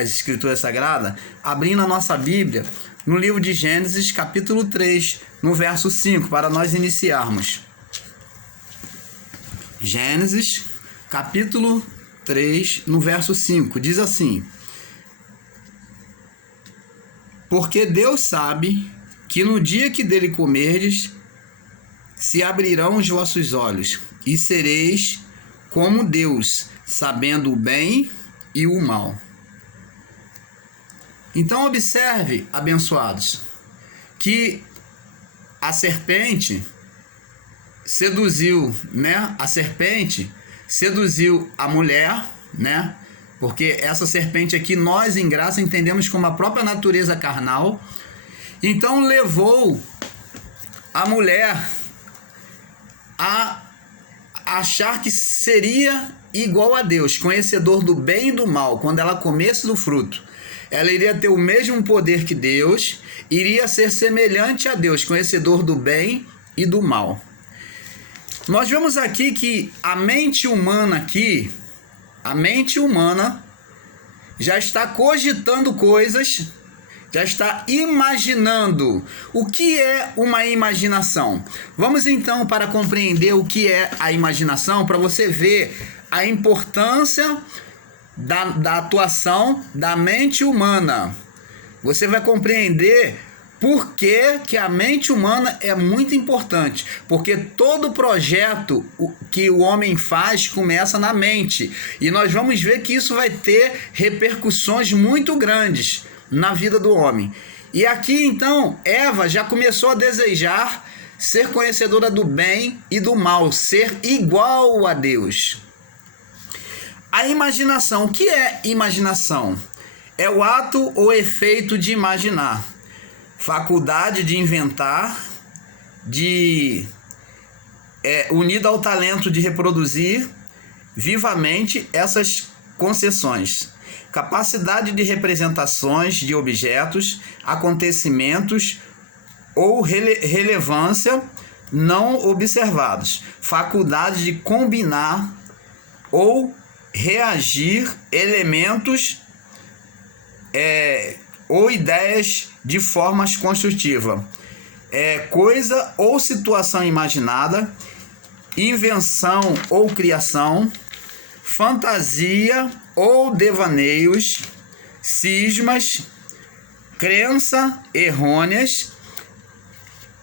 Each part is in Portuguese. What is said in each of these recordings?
as Escrituras Sagradas, abrindo a nossa Bíblia no livro de Gênesis, capítulo 3, no verso 5, para nós iniciarmos. Gênesis, capítulo 3, no verso 5, diz assim: porque Deus sabe que no dia que dele comerdes, se abrirão os vossos olhos, e sereis como Deus, sabendo o bem e o mal. Então observe, abençoados, que a serpente seduziu, né? A serpente seduziu a mulher, né? Porque essa serpente aqui, nós em graça entendemos como a própria natureza carnal. Então levou a mulher a achar que seria igual a Deus, conhecedor do bem e do mal. Quando ela comesse do fruto, ela iria ter o mesmo poder que Deus, iria ser semelhante a Deus, conhecedor do bem e do mal. Nós vemos aqui que a mente humana aqui, a mente humana já está cogitando coisas, já está imaginando. O que é uma imaginação? Vamos então para compreender o que é a imaginação, para você ver a importância da atuação da mente humana. Você vai compreender por que a mente humana é muito importante. Porque todo projeto que o homem faz começa na mente. E nós vamos ver que isso vai ter repercussões muito grandes na vida do homem. E aqui então, Eva já começou a desejar ser conhecedora do bem e do mal, ser igual a Deus. A imaginação, o que é imaginação? É o ato ou efeito de imaginar, faculdade de inventar, unida ao talento de reproduzir vivamente essas concessões, capacidade de representações de objetos, acontecimentos ou relevância não observados, faculdade de combinar ou reagir elementos ou ideias de formas construtivas, coisa ou situação imaginada, invenção ou criação, fantasia ou devaneios, cismas, crença errôneas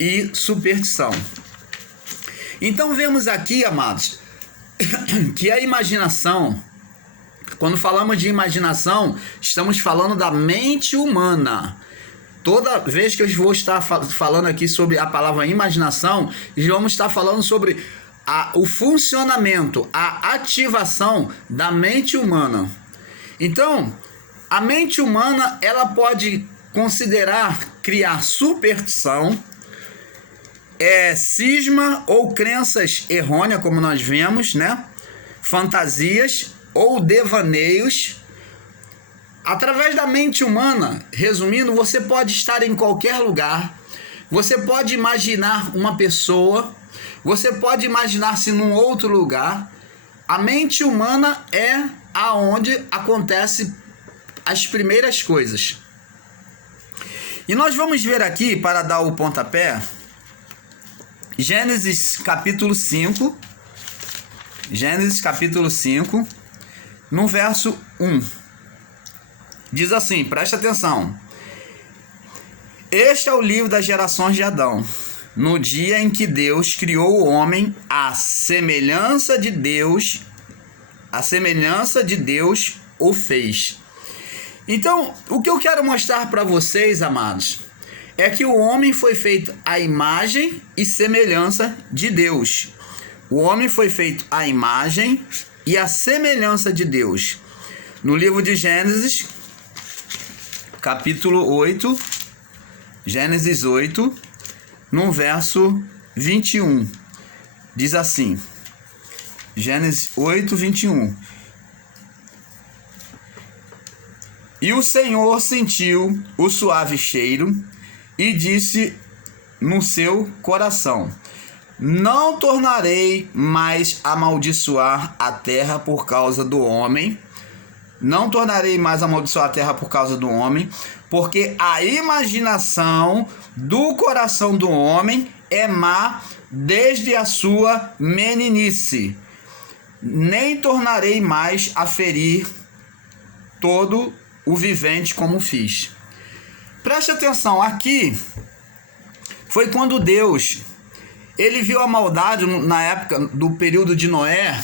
e superstição. Então vemos aqui, amados, que a imaginação, quando falamos de imaginação, estamos falando da mente humana. Toda vez que eu vou estar falando aqui sobre a palavra imaginação, vamos estar falando sobre o funcionamento, a ativação da mente humana. Então, a mente humana, ela pode criar superstição, cisma ou crenças errôneas, como nós vemos, né? Fantasias ou devaneios. Através da mente humana, resumindo, você pode estar em qualquer lugar, você pode imaginar uma pessoa, você pode imaginar-se num outro lugar. A mente humana é aonde acontece as primeiras coisas. E nós vamos ver aqui, para dar o pontapé, Gênesis capítulo 5, no verso 1. Diz assim, presta atenção: este é o livro das gerações de Adão, no dia em que Deus criou o homem à semelhança de Deus, o fez. Então, o que eu quero mostrar para vocês, amados, é que o homem foi feito à imagem e semelhança de Deus. O homem foi feito à imagem e à semelhança de Deus. No livro de Gênesis, capítulo 8, Gênesis 8, no verso 21, diz assim, Gênesis 8, 21. E o Senhor sentiu o suave cheiro e disse no seu coração: não tornarei mais amaldiçoar a terra por causa do homem, não tornarei mais amaldiçoar a terra por causa do homem, porque a imaginação do coração do homem é má desde a sua meninice. Nem tornarei mais a ferir todo o vivente como fiz. Preste atenção, aqui foi quando Deus, ele viu a maldade na época do período de Noé,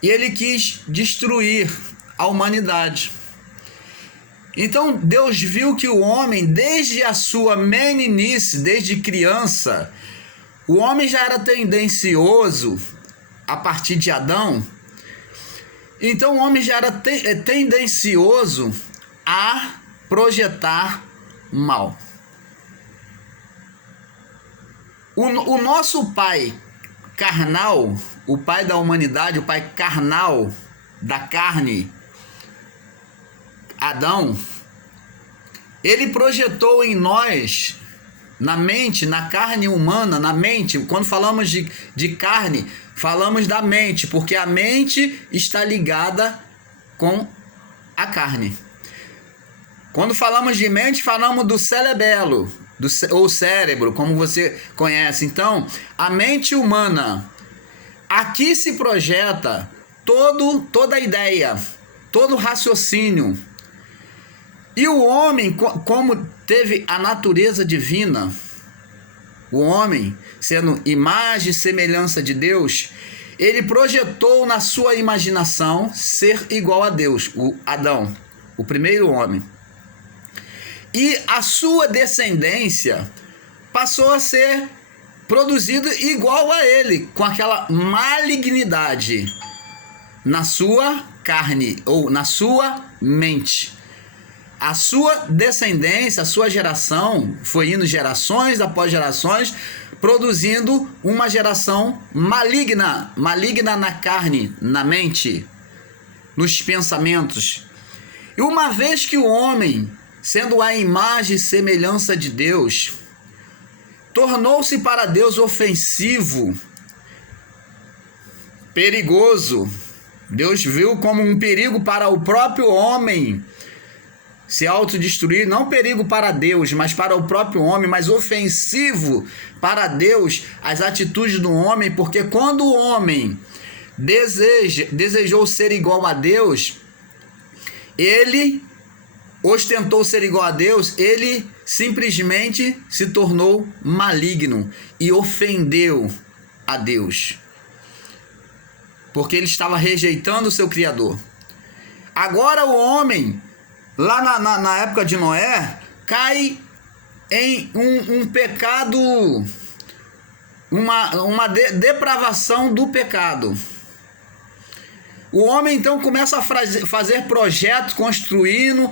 e ele quis destruir a humanidade. Então Deus viu que o homem, desde a sua meninice, desde criança, o homem já era tendencioso a partir de Adão. Então o homem já era tendencioso a projetar mal. O nosso pai carnal, o pai da humanidade, o pai carnal da carne, Adão, ele projetou em nós, na mente, na carne humana, na mente. Quando falamos de carne, falamos da mente, porque a mente está ligada com a carne. Quando falamos de mente, falamos do cerebelo, ou cérebro, como você conhece. Então, a mente humana, aqui se projeta toda a ideia, todo o raciocínio. E o homem, como teve a natureza divina, o homem, sendo imagem e semelhança de Deus, ele projetou na sua imaginação ser igual a Deus, o Adão, o primeiro homem. E a sua descendência passou a ser produzida igual a ele, com aquela malignidade na sua carne ou na sua mente. A sua descendência, a sua geração foi indo gerações após gerações, produzindo uma geração maligna na carne, na mente, nos pensamentos. E uma vez que o homem, sendo a imagem e semelhança de Deus, tornou-se para Deus ofensivo, perigoso, Deus viu como um perigo para o próprio homem se autodestruir, não perigo para Deus, mas para o próprio homem, mas ofensivo para Deus as atitudes do homem, porque quando o homem desejou ser igual a Deus, ele ostentou ser igual a Deus, ele simplesmente se tornou maligno e ofendeu a Deus, porque ele estava rejeitando o seu Criador. Agora o homem, lá na época de Noé, cai em um pecado, uma depravação do pecado. O homem então começa a fazer projetos, construindo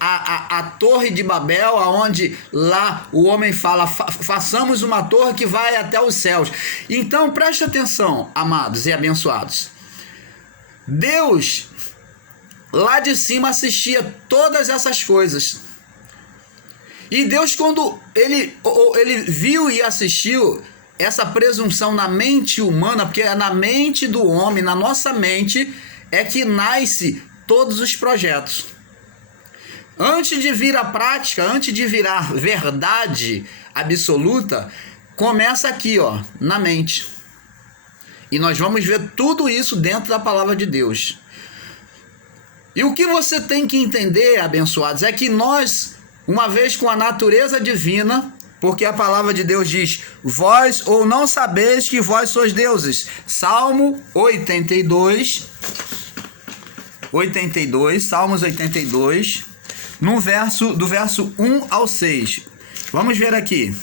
a torre de Babel, aonde lá o homem fala, façamos uma torre que vai até os céus. Então preste atenção, amados e abençoados. Deus lá de cima assistia todas essas coisas. E Deus, quando ele viu e assistiu essa presunção na mente humana, porque é na mente do homem, na nossa mente, é que nasce todos os projetos. Antes de vir a prática, antes de virar verdade absoluta, começa aqui, ó, na mente. E nós vamos ver tudo isso dentro da palavra de Deus. E o que você tem que entender, abençoados, é que nós, uma vez com a natureza divina, porque a palavra de Deus diz, vós ou não sabeis que vós sois deuses. Salmo 82, Salmos 82, do verso 1 ao 6. Vamos ver aqui.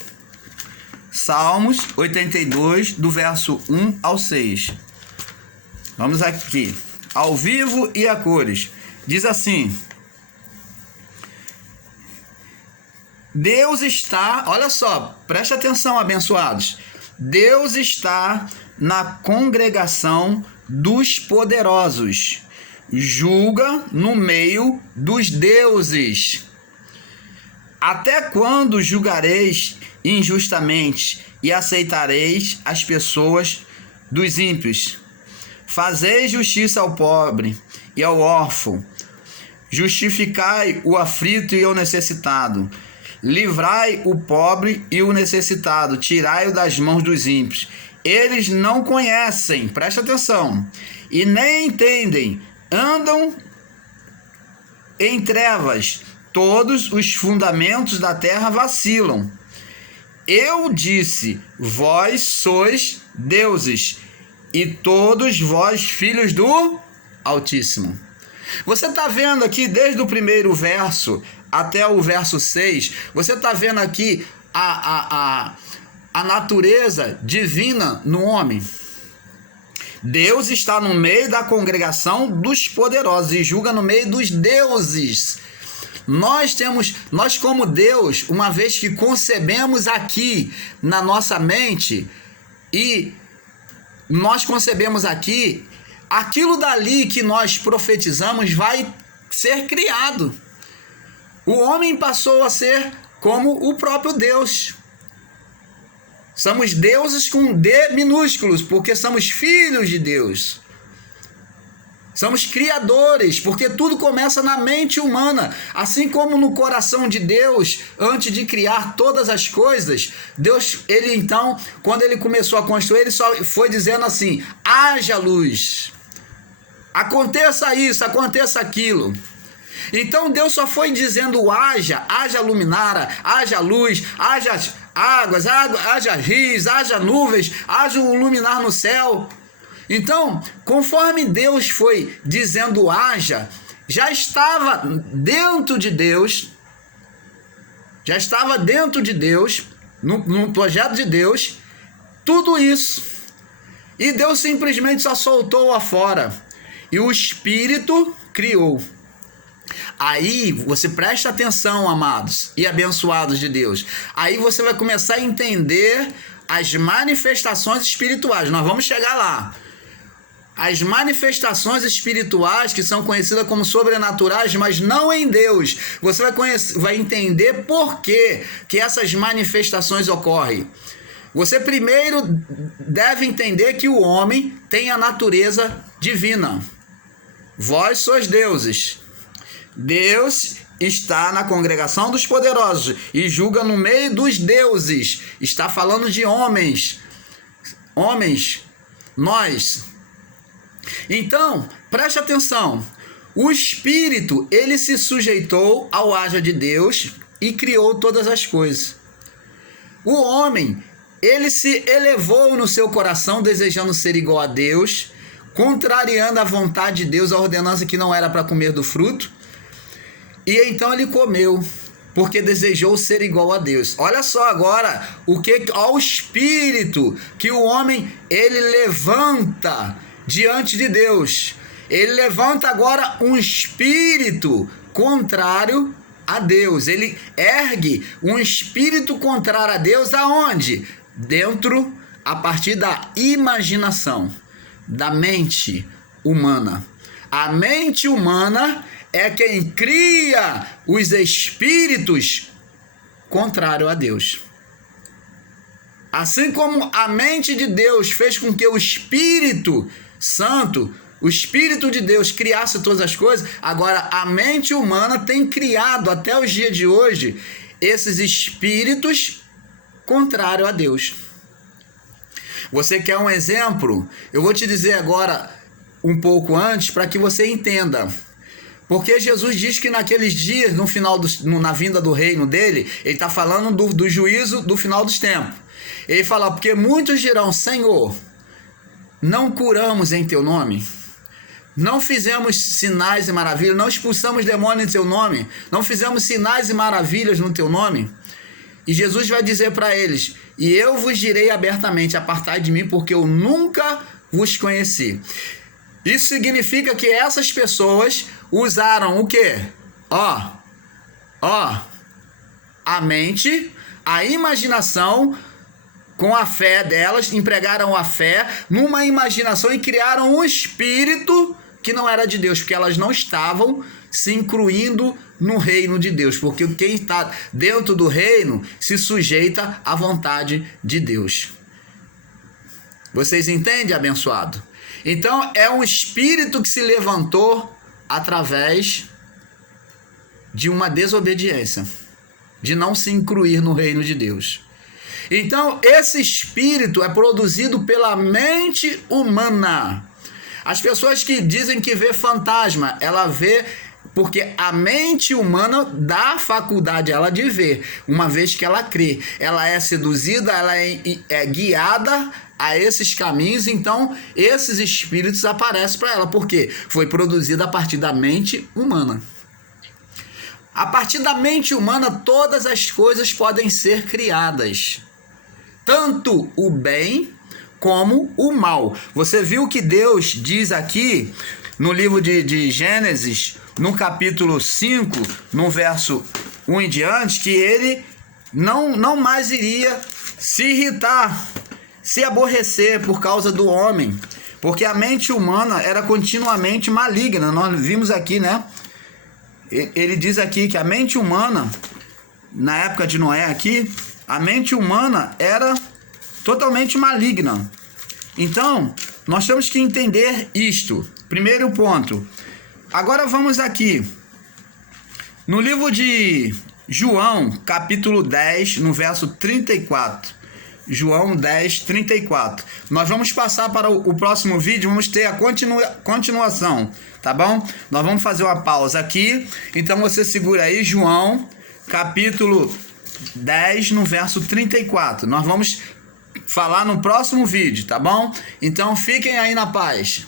Salmos 82, do verso 1 ao 6. Vamos aqui. Ao vivo e a cores. Diz assim: Deus está, olha só, preste atenção, abençoados. Deus está na congregação dos poderosos, julga no meio dos deuses. Até quando julgareis injustamente e aceitareis as pessoas dos ímpios? Fazeis justiça ao pobre e ao órfão. Justificai o aflito e o necessitado. Livrai o pobre e o necessitado. Tirai-o das mãos dos ímpios. Eles não conhecem, presta atenção, e nem entendem. Andam em trevas. Todos os fundamentos da terra vacilam. Eu disse, vós sois deuses, e todos vós filhos do Altíssimo. Você está vendo aqui, desde o primeiro verso até o verso 6, você está vendo aqui a natureza divina no homem. Deus está no meio da congregação dos poderosos e julga no meio dos deuses. Nós como Deus, uma vez que concebemos aqui na nossa mente, e nós concebemos aqui, aquilo dali que nós profetizamos vai ser criado. O homem passou a ser como o próprio Deus. Somos deuses com D minúsculos, porque somos filhos de Deus. Somos criadores, porque tudo começa na mente humana. Assim como no coração de Deus, antes de criar todas as coisas, Deus, ele então, quando ele começou a construir, ele só foi dizendo assim, haja luz. Aconteça isso, aconteça aquilo. Então Deus só foi dizendo haja luminária, haja luz, haja águas, haja rios, haja nuvens, haja um luminar no céu. Então, conforme Deus foi dizendo haja, já estava dentro de Deus, no projeto de Deus, tudo isso. E Deus simplesmente só soltou afora. E o Espírito criou. Aí você presta atenção, amados e abençoados de Deus. Aí você vai começar a entender as manifestações espirituais. Nós vamos chegar lá. As manifestações espirituais que são conhecidas como sobrenaturais, mas não em Deus. Você vai entender por que essas manifestações ocorrem. Você primeiro deve entender que o homem tem a natureza divina. Vós sois deuses. Deus está na congregação dos poderosos e julga no meio dos deuses. Está falando de homens. Homens, nós. Então, preste atenção. O Espírito, ele se sujeitou ao haja de Deus e criou todas as coisas. O homem, ele se elevou no seu coração desejando ser igual a Deus, contrariando a vontade de Deus, a ordenança que não era para comer do fruto. E então ele comeu, porque desejou ser igual a Deus. Olha só agora ao espírito que o homem ele levanta diante de Deus. Ele levanta agora um espírito contrário a Deus. Ele ergue um espírito contrário a Deus aonde? Dentro, a partir da imaginação, da mente humana. A mente humana é quem cria os espíritos contrário a Deus. Assim como a mente de Deus fez com que o Espírito Santo, o Espírito de Deus criasse todas as coisas, agora a mente humana tem criado até os dias de hoje esses espíritos contrário a Deus. Você quer um exemplo? Eu vou te dizer agora um pouco antes para que você entenda. Porque Jesus diz que naqueles dias, na vinda do reino dele, ele está falando do juízo do final dos tempos. Ele fala, porque muitos dirão, Senhor, não curamos em teu nome? Não fizemos sinais e maravilhas? Não expulsamos demônios em teu nome? Não fizemos sinais e maravilhas no teu nome? E Jesus vai dizer para eles, e eu vos direi abertamente, apartai de mim, porque eu nunca vos conheci. Isso significa que essas pessoas usaram o quê? A mente, a imaginação, com a fé delas, empregaram a fé numa imaginação e criaram um espírito que não era de Deus, porque elas não estavam se incluindo no reino de Deus, porque quem está dentro do reino se sujeita à vontade de Deus. Vocês entendem, abençoado? Então é um espírito que se levantou através de uma desobediência, de não se incluir no reino de Deus. Então, esse espírito é produzido pela mente humana. As pessoas que dizem que vê fantasma, ela vê porque a mente humana dá a faculdade a ela de ver, uma vez que ela crê. Ela é seduzida, ela é guiada a esses caminhos, então esses espíritos aparecem para ela, porque foi produzida a partir da mente humana. A partir da mente humana, todas as coisas podem ser criadas, tanto o bem como o mal. Você viu que Deus diz aqui no livro de Gênesis, no capítulo 5, no verso 1 em diante, que ele não mais iria se irritar, se aborrecer por causa do homem, porque a mente humana era continuamente maligna. Nós vimos aqui, né? Ele diz aqui que a mente humana, na época de Noé aqui, a mente humana era totalmente maligna. Então, nós temos que entender isto. Primeiro ponto. Agora vamos aqui. No livro de João, capítulo 10, no verso 34. João 10, 34. Nós vamos passar para o próximo vídeo, vamos ter a continuação, tá bom? Nós vamos fazer uma pausa aqui. Então você segura aí, João, capítulo 10, no verso 34. Nós vamos falar no próximo vídeo, tá bom? Então fiquem aí na paz.